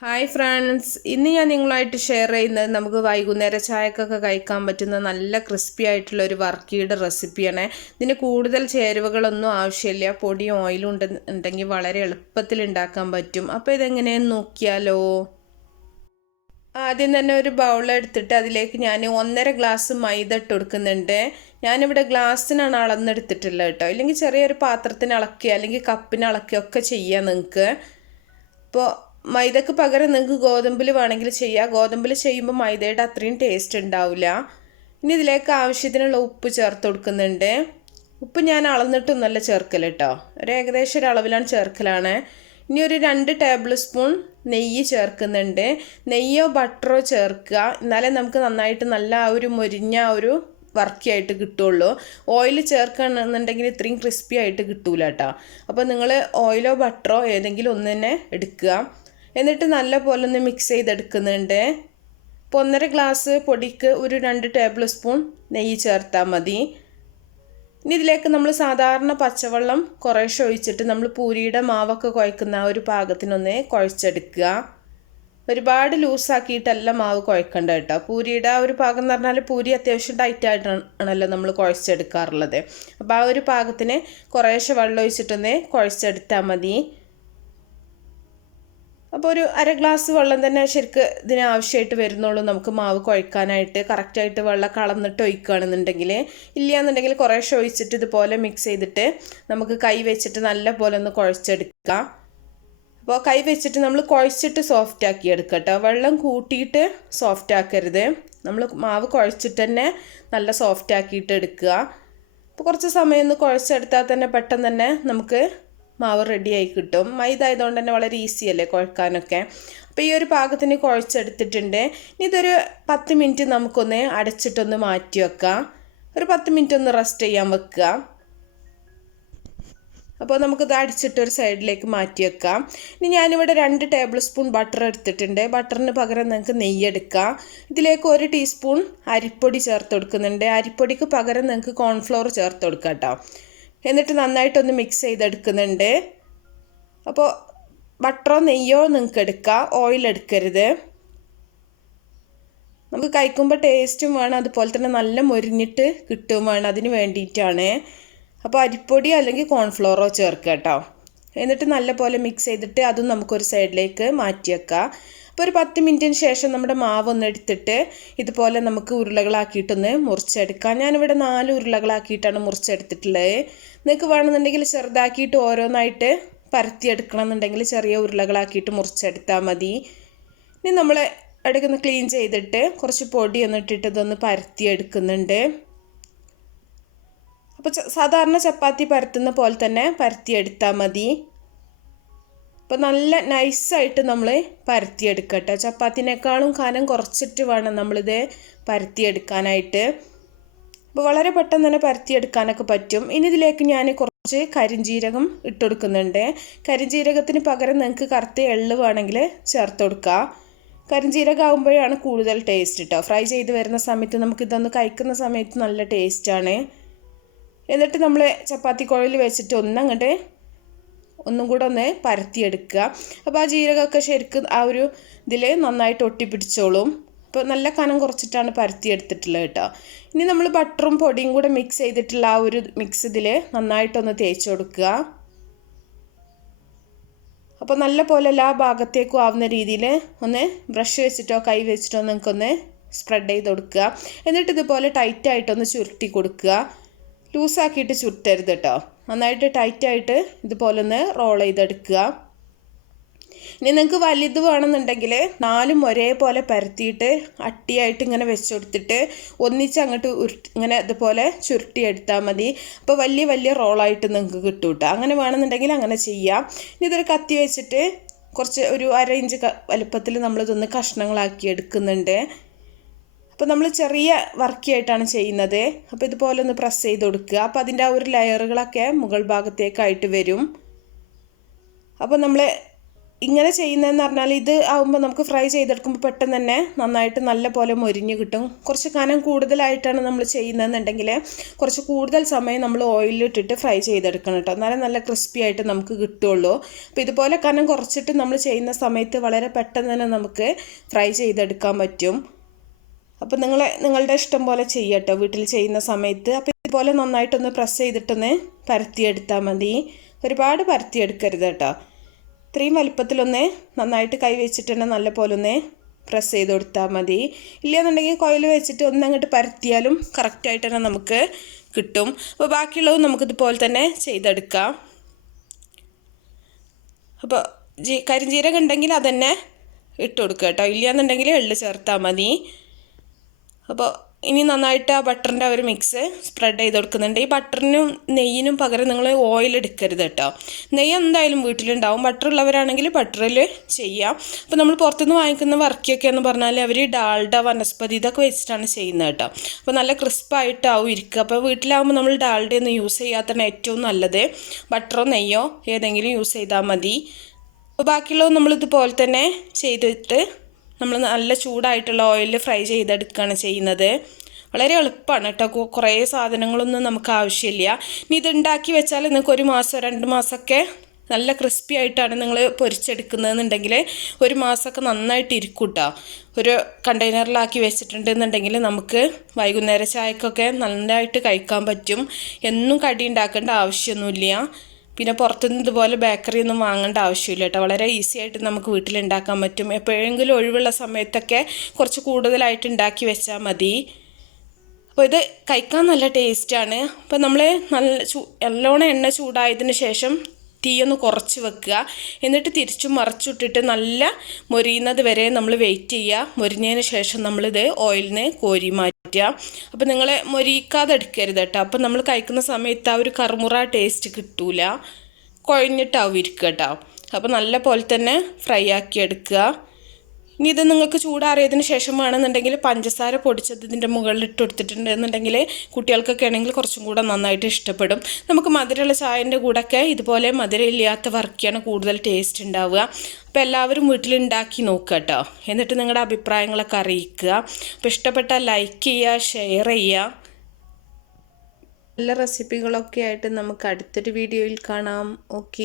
Hi friends, ഇന്ന് ഞാൻ നിങ്ങളായിട്ട് ഷെയർ ചെയ്യുന്നത് നമുക്ക് വൈകുന്നേര ചായക്കൊക്കെ കഴിക്കാൻ പറ്റുന്ന നല്ല ക്രിസ്പി ആയിട്ടുള്ള ഒരു വർക്കിയുടെ റെസിപ്പിയാണ്. ഇതിന് കൂടുതൽ ചേരുവകളൊന്നും ആവശ്യമില്ല. പൊടിയും ഓയിലും ഉണ്ടെങ്കിൽ വളരെ എളുപ്പത്തിൽ ഉണ്ടാക്കാൻ പറ്റും. അപ്പോൾ ഇതെങ്ങനെയെന്ന് നോക്കിയാലോ. ആദ്യം തന്നെ ഒരു ബൗൾ എടുത്തിട്ട് അതിലേക്ക് ഞാൻ 1.5 ഗ്ലാസ് മൈദ ഇട്ട് കൊടുക്കുന്നുണ്ട്. ഞാനിവിടെ ഗ്ലാസ്സിനാണ് അളന്നെടുത്തിട്ടുള്ളത് കേട്ടോ. ഇല്ലെങ്കിൽ ചെറിയൊരു പാത്രത്തിന് അളക്കുക അല്ലെങ്കിൽ കപ്പിന് അളക്കുകയൊക്കെ ചെയ്യാം നിങ്ങൾക്ക്. ഇപ്പോൾ മൈദക്ക് പകരം നിങ്ങൾക്ക് ഗോതമ്പിൽ വേണമെങ്കിൽ ചെയ്യാം. ഗോതമ്പിൽ ചെയ്യുമ്പോൾ മൈദയുടെ അത്രയും ടേസ്റ്റ് ഉണ്ടാവില്ല. ഇനി ഇതിലേക്ക് ആവശ്യത്തിനുള്ള ഉപ്പ് ചേർത്ത് കൊടുക്കുന്നുണ്ട്. ഉപ്പ് ഞാൻ അളന്നിട്ടൊന്നല്ല ചേർക്കൽ കേട്ടോ, ഒരു ഏകദേശം ഒരു അളവിലാണ് ചേർക്കലാണ്. ഇനി ഒരു 2 ടേബിൾ സ്പൂൺ നെയ്യ് ചേർക്കുന്നുണ്ട്. നെയ്യോ ബട്ടറോ ചേർക്കുക, എന്നാലേ നമുക്ക് നന്നായിട്ട് നല്ല ഒരു മൊരിഞ്ഞ ഒരു വർക്കിയായിട്ട് കിട്ടുള്ളൂ. ഓയിൽ ചേർക്കുകയാണെന്നുണ്ടെങ്കിൽ ഇത്രയും ക്രിസ്പി ആയിട്ട് കിട്ടൂല കേട്ടോ. അപ്പോൾ നിങ്ങൾ ഓയിലോ ബട്ടറോ ഏതെങ്കിലും ഒന്ന് തന്നെ എടുക്കുക. എന്നിട്ട് നല്ല പോലെ ഒന്ന് മിക്സ് ചെയ്തെടുക്കുന്നുണ്ട്. ഇപ്പോൾ 1.5 ഗ്ലാസ് പൊടിക്ക് ഒരു 2 ടേബിൾ സ്പൂൺ നെയ്യ് ചേർത്താൽ മതി. ഇനി ഇതിലേക്ക് നമ്മൾ സാധാരണ പച്ചവെള്ളം കുറേശ്ശെ ഒഴിച്ചിട്ട് നമ്മൾ പൂരിയുടെ മാവൊക്കെ കുഴക്കുന്ന ആ ഒരു പാകത്തിനൊന്ന് കുഴച്ചെടുക്കുക. ഒരുപാട് ലൂസാക്കിയിട്ടല്ല മാവ് കുഴക്കേണ്ട കേട്ടോ. പൂരിയുടെ ആ ഒരു പാകം എന്ന് പറഞ്ഞാൽ പൂരി അത്യാവശ്യം ടൈറ്റായിട്ടാണല്ലോ നമ്മൾ കുഴച്ചെടുക്കാറുള്ളത്. അപ്പോൾ ആ ഒരു പാകത്തിന് കുറേശ്ശെ വെള്ളം ഒഴിച്ചിട്ടൊന്ന് കുഴച്ചെടുത്താൽ മതി. അപ്പോൾ ഒരു 1/2 ഗ്ലാസ് വെള്ളം തന്നെ ശരിക്ക് ഇതിന് ആവശ്യമായിട്ട് വരുന്നുള്ളൂ നമുക്ക് മാവ് കുഴക്കാനായിട്ട്. കറക്റ്റായിട്ട് വെള്ളം കളന്നിട്ട് ഒഴിക്കുകയാണെന്നുണ്ടെങ്കിൽ, ഇല്ലയെന്നുണ്ടെങ്കിൽ കുറേശ്ശെ ഒഴിച്ചിട്ട് ഇതുപോലെ മിക്സ് ചെയ്തിട്ട് നമുക്ക് കൈ വെച്ചിട്ട് നല്ല പോലെ ഒന്ന് കുഴച്ചെടുക്കുക. അപ്പോൾ കൈ വെച്ചിട്ട് നമ്മൾ കുഴച്ചിട്ട് സോഫ്റ്റ് ആക്കി എടുക്കുക കേട്ടോ. വെള്ളം കൂട്ടിയിട്ട് സോഫ്റ്റ് ആക്കരുത്. നമ്മൾ മാവ് കുഴച്ചിട്ട് തന്നെ നല്ല സോഫ്റ്റ് ആക്കിയിട്ട് എടുക്കുക. അപ്പോൾ കുറച്ച് സമയം ഒന്ന് കുഴച്ചെടുത്താൽ തന്നെ പെട്ടെന്ന് തന്നെ നമുക്ക് മാവ് റെഡിയായി കിട്ടും. മൈദ ആയതുകൊണ്ട് തന്നെ വളരെ ഈസി അല്ലേ കുഴക്കാനൊക്കെ. അപ്പോൾ ഈ ഒരു പാകത്തിന് കുഴച്ചെടുത്തിട്ടുണ്ട്. ഇനി ഇതൊരു 10 മിനിറ്റ് നമുക്കൊന്ന് അടച്ചിട്ടൊന്ന് മാറ്റി വെക്കാം. ഒരു 10 മിനിറ്റ് ഒന്ന് റെസ്റ്റ് ചെയ്യാൻ വെക്കുക. അപ്പോൾ നമുക്കിത് അടിച്ചിട്ട് ഒരു സൈഡിലേക്ക് മാറ്റി വെക്കാം. ഇനി ഞാനിവിടെ 2 ടേബിൾ സ്പൂൺ ബട്ടർ എടുത്തിട്ടുണ്ട്. ബട്ടറിന് പകരം നിങ്ങൾക്ക് നെയ്യ് എടുക്കാം. ഇതിലേക്ക് 1 ടീസ്പൂൺ അരിപ്പൊടി ചേർത്ത് കൊടുക്കുന്നുണ്ട്. അരിപ്പൊടിക്ക് പകരം നിങ്ങൾക്ക് കോൺഫ്ലോർ ചേർത്ത് കൊടുക്കാം കേട്ടോ. എന്നിട്ട് നന്നായിട്ടൊന്ന് മിക്സ് ചെയ്തെടുക്കുന്നുണ്ട്. അപ്പോൾ ബട്ടറോ നെയ്യോ നിങ്ങൾക്ക് എടുക്കാം, ഓയിൽ എടുക്കരുത്. നമുക്ക് കഴിക്കുമ്പോൾ ടേസ്റ്റും വേണം, അതുപോലെ തന്നെ നല്ല മൊരിഞ്ഞിട്ട് കിട്ടും വേണം, അതിന് വേണ്ടിയിട്ടാണ്. അപ്പോൾ അരിപ്പൊടി അല്ലെങ്കിൽ കോൺഫ്ലോറോ ചേർക്കുക കേട്ടോ. എന്നിട്ട് നല്ല പോലെ മിക്സ് ചെയ്തിട്ട് അതും നമുക്കൊരു സൈഡിലേക്ക് മാറ്റി വെക്കാം. അപ്പോൾ ഒരു 10 മിനിറ്റിന് ശേഷം നമ്മുടെ മാവ് ഒന്ന് എടുത്തിട്ട് ഇതുപോലെ നമുക്ക് ഉരുളകളാക്കിയിട്ടൊന്ന് മുറിച്ചെടുക്കാം. ഞാനിവിടെ 4 ഉരുളകളാക്കിയിട്ടാണ് മുറിച്ചെടുത്തിട്ടുള്ളത്. നിങ്ങൾക്ക് വേണമെന്നുണ്ടെങ്കിൽ ചെറുതാക്കിയിട്ട് ഓരോന്നായിട്ട് പരത്തിയെടുക്കണം എന്നുണ്ടെങ്കിൽ ചെറിയ ഉരുളകളാക്കിയിട്ട് മുറിച്ചെടുത്താൽ മതി. ഇനി നമ്മൾ ഇടയ്ക്കൊന്ന് ക്ലീൻ ചെയ്തിട്ട് കുറച്ച് പൊടി ഒന്ന് ഇട്ടിട്ട് ഇതൊന്ന് പരത്തിയെടുക്കുന്നുണ്ട്. അപ്പോൾ സാധാരണ ചപ്പാത്തി പരത്തുന്ന പോലെ തന്നെ പരത്തിയെടുത്താൽ മതി. അപ്പോൾ നല്ല നൈസായിട്ട് നമ്മൾ പരത്തിയെടുക്കട്ടെ. ചപ്പാത്തിനേക്കാളും കനം കുറച്ചിട്ട് വേണം നമ്മളിത് പരത്തിയെടുക്കാനായിട്ട്. അപ്പോൾ വളരെ പെട്ടെന്ന് തന്നെ പരത്തിയെടുക്കാനൊക്കെ പറ്റും. ഇനി ഇതിലേക്ക് ഞാൻ കുറച്ച് കരിഞ്ജീരകം ഇട്ട് കൊടുക്കുന്നുണ്ട്. കരിഞ്ജീരകത്തിന് പകരം നിങ്ങൾക്ക് കറുത്ത എള്ള് വേണമെങ്കിൽ ചേർത്ത് കൊടുക്കുക. കരിഞ്ജീരകം ആകുമ്പോഴാണ് കൂടുതൽ ടേസ്റ്റ് കേട്ടോ. ഫ്രൈ ചെയ്ത് വരുന്ന സമയത്ത് നമുക്കിതൊന്ന് കഴിക്കുന്ന സമയത്ത് നല്ല ടേസ്റ്റാണ്. എന്നിട്ട് നമ്മൾ ചപ്പാത്തി കുഴൽ വെച്ചിട്ട് ഒന്നും കൂടെ ഒന്ന് പരത്തിയെടുക്കുക. അപ്പോൾ ആ ജീരകമൊക്കെ ശരിക്കും ആ ഒരു ഇതിൽ നന്നായിട്ട് ഒട്ടിപ്പിടിച്ചോളും. അപ്പോൾ നല്ല കനം കുറച്ചിട്ടാണ് പരത്തിയെടുത്തിട്ടുള്ളത് കേട്ടോ. ഇനി നമ്മൾ ബട്ടറും പൊടിയും കൂടെ മിക്സ് ചെയ്തിട്ടുള്ള ആ ഒരു മിക്സ് ഇതിൽ നന്നായിട്ടൊന്ന് തേച്ച് കൊടുക്കുക. അപ്പോൾ നല്ല പോലെ എല്ലാ ഭാഗത്തേക്കും ആവുന്ന രീതിയിൽ ഒന്ന് ബ്രഷ് വെച്ചിട്ടോ കൈ വെച്ചിട്ടോ നിങ്ങൾക്കൊന്ന് സ്പ്രെഡ് ചെയ്ത് കൊടുക്കുക. എന്നിട്ട് ഇതുപോലെ ടൈറ്റായിട്ടൊന്ന് ചുരുട്ടി കൊടുക്കുക. ലൂസാക്കിയിട്ട് ചുരുട്ടരുത് കേട്ടോ. നന്നായിട്ട് ടൈറ്റായിട്ട് ഇതുപോലെ ഒന്ന് റോൾ ചെയ്തെടുക്കുക. ഇനി നിങ്ങൾക്ക് വലുത് വേണമെന്നുണ്ടെങ്കിൽ 4 ഒരേപോലെ പരത്തിയിട്ട് അട്ടിയായിട്ട് ഇങ്ങനെ വെച്ച് കൊടുത്തിട്ട് ഒന്നിച്ച് അങ്ങോട്ട് ഇങ്ങനെ ഇതുപോലെ ചുരുട്ടിയെടുത്താൽ മതി. അപ്പോൾ വലിയ വലിയ റോളായിട്ട് നിങ്ങൾക്ക് കിട്ടും കേട്ടോ. അങ്ങനെ വേണമെന്നുണ്ടെങ്കിൽ അങ്ങനെ ചെയ്യാം. ഇനി ഇതൊരു കത്തി വെച്ചിട്ട് കുറച്ച് ഒരു 1/2 ഇഞ്ച് വലുപ്പത്തിൽ നമ്മളിതൊന്ന് കഷ്ണങ്ങളാക്കി എടുക്കുന്നുണ്ട്. അപ്പോൾ നമ്മൾ ചെറിയ വർക്കിയായിട്ടാണ് ചെയ്യുന്നത്. അപ്പോൾ ഇതുപോലെ ഒന്ന് പ്രസ് ചെയ്ത് കൊടുക്കുക. അപ്പോൾ അതിൻ്റെ ആ ഒരു ലെയറുകളൊക്കെ മുകൾ ഭാഗത്തേക്കായിട്ട് വരും. അപ്പോൾ നമ്മൾ ഇങ്ങനെ ചെയ്യുന്നതെന്ന് പറഞ്ഞാൽ ഇത് ആകുമ്പോൾ നമുക്ക് ഫ്രൈ ചെയ്തെടുക്കുമ്പോൾ പെട്ടെന്ന് തന്നെ നന്നായിട്ട് നല്ല പോലെ മൊരിഞ്ഞ് കിട്ടും. കുറച്ച് കനം കൂടുതലായിട്ടാണ് നമ്മൾ ചെയ്യുന്നതെന്നുണ്ടെങ്കിൽ കുറച്ച് കൂടുതൽ സമയം നമ്മൾ ഓയിലിട്ടിട്ട് ഫ്രൈ ചെയ്തെടുക്കണം കേട്ടോ, എന്നാലും നല്ല ക്രിസ്പി ആയിട്ട് നമുക്ക് കിട്ടുള്ളൂ. അപ്പോൾ ഇതുപോലെ കനം കുറച്ചിട്ട് നമ്മൾ ചെയ്യുന്ന സമയത്ത് വളരെ പെട്ടെന്ന് തന്നെ നമുക്ക് ഫ്രൈ ചെയ്തെടുക്കാൻ പറ്റും. അപ്പോൾ നിങ്ങളുടെ ഇഷ്ടം പോലെ ചെയ്യട്ടോ വീട്ടിൽ ചെയ്യുന്ന സമയത്ത്. അപ്പോൾ ഇതുപോലെ നന്നായിട്ടൊന്ന് പ്രസ് ചെയ്തിട്ടൊന്ന് പരത്തിയെടുത്താൽ മതി. ഒരുപാട് പരത്തിയെടുക്കരുത് കേട്ടോ. ഇത്രയും വലുപ്പത്തിലൊന്ന് നന്നായിട്ട് കൈ വെച്ചിട്ട് തന്നെ നല്ല പോലെ ഒന്ന് പ്രസ് ചെയ്ത് കൊടുത്താൽ മതി. ഇല്ലയെന്നുണ്ടെങ്കിൽ കോയിൽ വെച്ചിട്ട് ഒന്ന് അങ്ങോട്ട് പരത്തിയാലും കറക്റ്റായിട്ട് തന്നെ നമുക്ക് കിട്ടും. അപ്പോൾ ബാക്കിയുള്ളതും നമുക്കിതുപോലെ തന്നെ ചെയ്തെടുക്കാം. അപ്പോൾ കരിഞ്ജീരകം ഉണ്ടെങ്കിൽ അതന്നെ ഇട്ട് കൊടുക്കുക കേട്ടോ, ഇല്ലയെന്നുണ്ടെങ്കിൽ എള്ള് ചേർത്താൽ മതി. അപ്പോൾ ഇനി നന്നായിട്ട് ആ ബട്ടറിൻ്റെ ഒരു മിക്സ് സ്പ്രെഡ് ചെയ്ത് കൊടുക്കുന്നുണ്ട്. ഈ ബട്ടറിനും നെയ്യിനും പകരം നിങ്ങൾ ഓയിൽ എടുക്കരുത് കേട്ടോ. നെയ്യ് എന്തായാലും വീട്ടിലുണ്ടാവും, ബട്ടർ ഉള്ളവരാണെങ്കിൽ ബട്ടറിൽ ചെയ്യാം. അപ്പോൾ നമ്മൾ പുറത്തുനിന്ന് വാങ്ങിക്കുന്ന വർക്കിയൊക്കെ എന്ന് പറഞ്ഞാൽ അവർ ഡാൽഡ, വനസ്പതി ഇതൊക്കെ വെച്ചിട്ടാണ് ചെയ്യുന്നത് കേട്ടോ. അപ്പോൾ നല്ല ക്രിസ്പായിട്ടാവും ഇരിക്കുക. അപ്പോൾ വീട്ടിലാവുമ്പോൾ നമ്മൾ ഡാൽഡയൊന്നും യൂസ് ചെയ്യാത്തതാണ് ഏറ്റവും നല്ലത്. ബട്ടറോ നെയ്യോ ഏതെങ്കിലും യൂസ് ചെയ്താൽ മതി. അപ്പോൾ ബാക്കിയുള്ളത് നമ്മളിതുപോലെ തന്നെ ചെയ്തിട്ട് നമ്മൾ നല്ല ചൂടായിട്ടുള്ള ഓയിലിൽ ഫ്രൈ ചെയ്തെടുക്കുകയാണ് ചെയ്യുന്നത്. വളരെ എളുപ്പമാണ് കേട്ടോ, കുറേ സാധനങ്ങളൊന്നും നമുക്ക് ആവശ്യമില്ല. ഇനി ഇതുണ്ടാക്കി വെച്ചാൽ നിങ്ങൾക്ക് 1 മാസം 2 മാസമൊക്കെ നല്ല ക്രിസ്പി ആയിട്ടാണ് നിങ്ങൾ പൊരിച്ചെടുക്കുന്നതെന്നുണ്ടെങ്കിൽ 1 മാസമൊക്കെ നന്നായിട്ട് ഇരിക്കും കേട്ടോ. ഒരു കണ്ടെയ്നറിലാക്കി വെച്ചിട്ടുണ്ടെന്നുണ്ടെങ്കിൽ നമുക്ക് വൈകുന്നേര ചായക്കൊക്കെ നന്നായിട്ട് കഴിക്കാൻ പറ്റും. എന്നും കടി ഉണ്ടാക്കേണ്ട ആവശ്യമൊന്നുമില്ല. പിന്നെ പുറത്തുനിന്ന് ഇതുപോലെ ബേക്കറി ഒന്നും വാങ്ങേണ്ട ആവശ്യമില്ല കേട്ടോ. വളരെ ഈസി ആയിട്ട് നമുക്ക് വീട്ടിലുണ്ടാക്കാൻ പറ്റും. എപ്പോഴെങ്കിലും ഒഴിവുള്ള സമയത്തൊക്കെ കുറച്ച് കൂടുതലായിട്ട് ഉണ്ടാക്കി വെച്ചാൽ മതി. അപ്പോൾ ഇത് കഴിക്കാൻ നല്ല ടേസ്റ്റാണ്. അപ്പോൾ നമ്മൾ നല്ലോണം എണ്ണ ചൂടായതിന് ശേഷം തീയൊന്ന് കുറച്ച് വെക്കുക. എന്നിട്ട് തിരിച്ചും മറിച്ചിട്ടിട്ട് നല്ല മൊരിയുന്നത് വരെ നമ്മൾ വെയിറ്റ് ചെയ്യുക. മൊരിഞ്ഞതിന് ശേഷം നമ്മളിത് ഓയിലിൽ നിന്ന് കോരി മാറ്റുക. അപ്പോൾ നിങ്ങൾ മൊരിക്കാതെ എടുക്കരുത് കേട്ടോ. അപ്പോൾ നമ്മൾ കഴിക്കുന്ന സമയത്ത് ആ ഒരു കറുമുറ ടേസ്റ്റ് കിട്ടൂല, കുഴഞ്ഞിട്ടാവും ഇരിക്കുക കേട്ടോ. അപ്പോൾ നല്ല പോലെ തന്നെ ഫ്രൈ ആക്കി എടുക്കുക. ഇനി ഇത് നിങ്ങൾക്ക് ചൂടാറിയതിന് ശേഷം വേണമെന്നുണ്ടെങ്കിൽ പഞ്ചസാര പൊടിച്ചത് ഇതിൻ്റെ മുകളിൽ ഇട്ട് കൊടുത്തിട്ടുണ്ടെന്നുണ്ടെങ്കിൽ കുട്ടികൾക്കൊക്കെ ആണെങ്കിൽ കുറച്ചും കൂടെ നന്നായിട്ട് ഇഷ്ടപ്പെടും. നമുക്ക് മധുരമുള്ള ചായൻ്റെ കൂടെയൊക്കെ ഇതുപോലെ മധുരമില്ലാത്ത വർക്കിയാണ് കൂടുതൽ ടേസ്റ്റ് ഉണ്ടാവുക. അപ്പോൾ എല്ലാവരും വീട്ടിലുണ്ടാക്കി നോക്കുക കേട്ടോ. എന്നിട്ട് നിങ്ങളുടെ അഭിപ്രായങ്ങളൊക്കെ അറിയിക്കുക. അപ്പോൾ ഇഷ്ടപ്പെട്ടാൽ ലൈക്ക് ചെയ്യുക, ഷെയർ ചെയ്യുക. നല്ല റെസിപ്പികളൊക്കെ ആയിട്ട് നമുക്ക് അടുത്തൊരു വീഡിയോയിൽ കാണാം. ഓക്കെ.